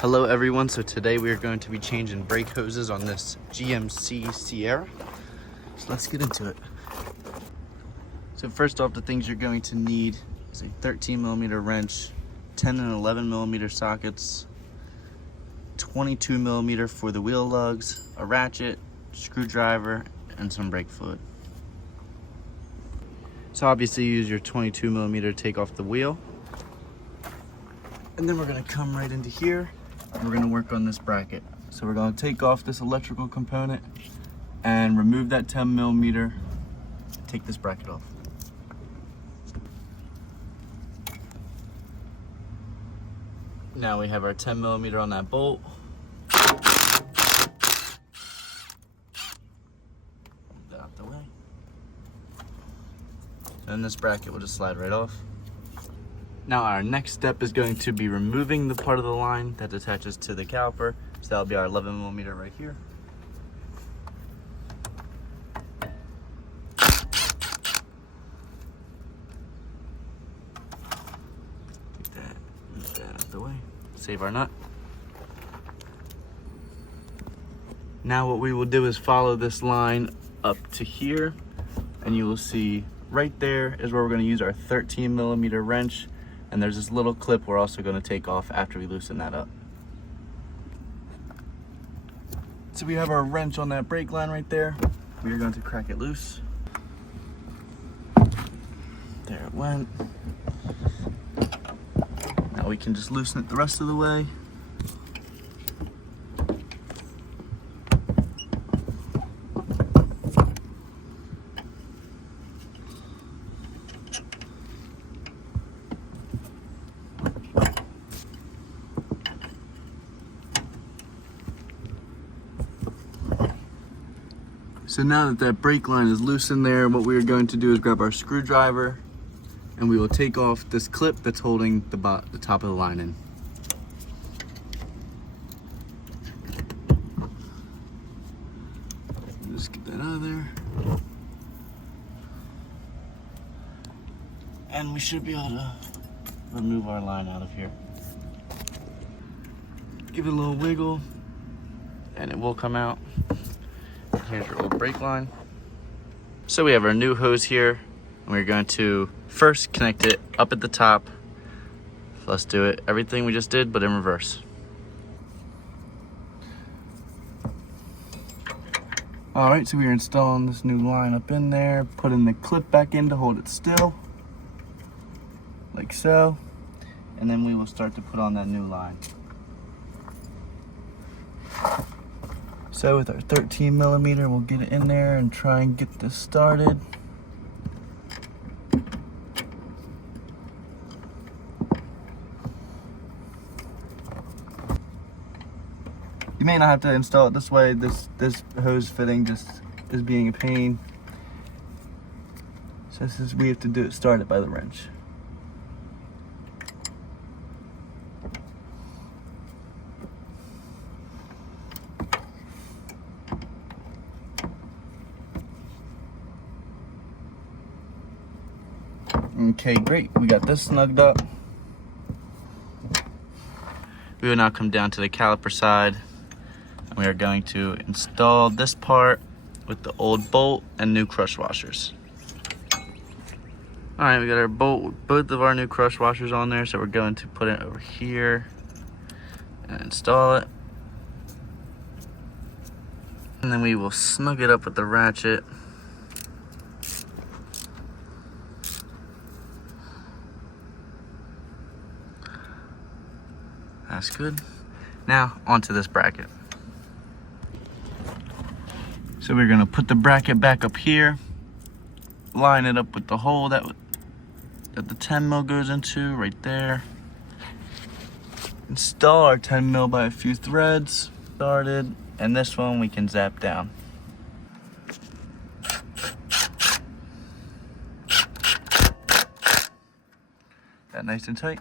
Hello everyone, so today we are going to be changing brake hoses on this GMC Sierra. So let's get into it. So first off, the things you're going to need is a 13mm wrench, 10 and 11mm sockets, 22mm for the wheel lugs, a ratchet, screwdriver, and some brake fluid. So obviously use your 22mm to take off the wheel. And then we're gonna come right into here and we're gonna work on this bracket. So we're gonna take off this electrical component and remove that 10mm, take this bracket off. Now we have our 10mm on that bolt. Move that out the way. And this bracket will just slide right off. Now our next step is going to be removing the part of the line that attaches to the caliper. So that'll be our 11mm right here. Move that out the way. Save our nut. Now what we will do is follow this line up to here, and you will see right there is where we're going to use our 13mm wrench. And there's this little clip we're also going to take off after we loosen that up. So we have our wrench on that brake line right there. We are going to crack it loose. There it went. Now we can just loosen it the rest of the way. So now that brake line is loose in there, what we are going to do is grab our screwdriver and we will take off this clip that's holding the top of the line in. Just get that out of there. And we should be able to remove our line out of here. Give it a little wiggle and it will come out. Here's your old brake line. So we have our new hose here, and we're going to first connect it up at the top. So let's do it. Everything we just did, but in reverse. All right, so we are installing this new line up in there, putting the clip back in to hold it still, like so. And then we will start to put on that new line. So with our 13mm, we'll get it in there and try and get this started. You may not have to install it this way. This hose fitting just is being a pain. So we have to start it by the wrench. Okay, great. We got this snugged up. We will now come down to the caliper side, and we are going to install this part with the old bolt and new crush washers. All right, we got our bolt, both of our new crush washers on there, so we're going to put it over here and install it. And then we will snug it up with the ratchet. That's good. Now onto this bracket. So we're gonna put the bracket back up here, line it up with the hole that the 10mm goes into right there. Install our 10mm by a few threads. Started, and this one we can zap down. That nice and tight.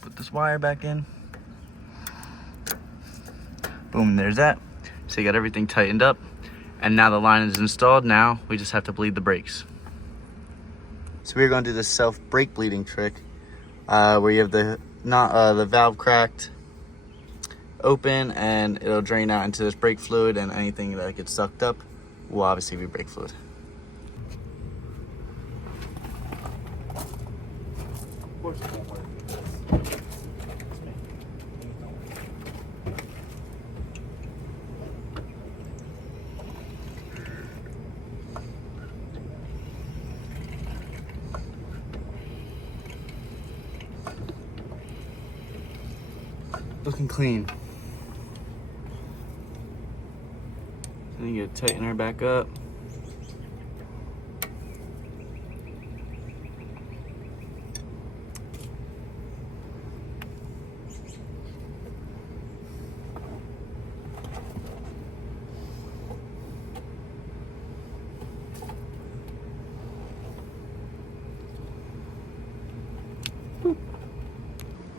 Put this wire back in. Boom, there's that. So you got everything tightened up. And now the line is installed. Now we just have to bleed the brakes. So we're going to do the self brake bleeding trick, where you have the valve cracked, open, and it'll drain out into this brake fluid, and anything that gets sucked up will obviously be brake fluid. Of course it won't work. Looking clean. Then you gotta tighten her back up.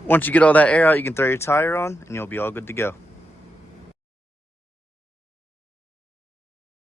Once you get all that air out, you can throw your tire on and you'll be all good to go.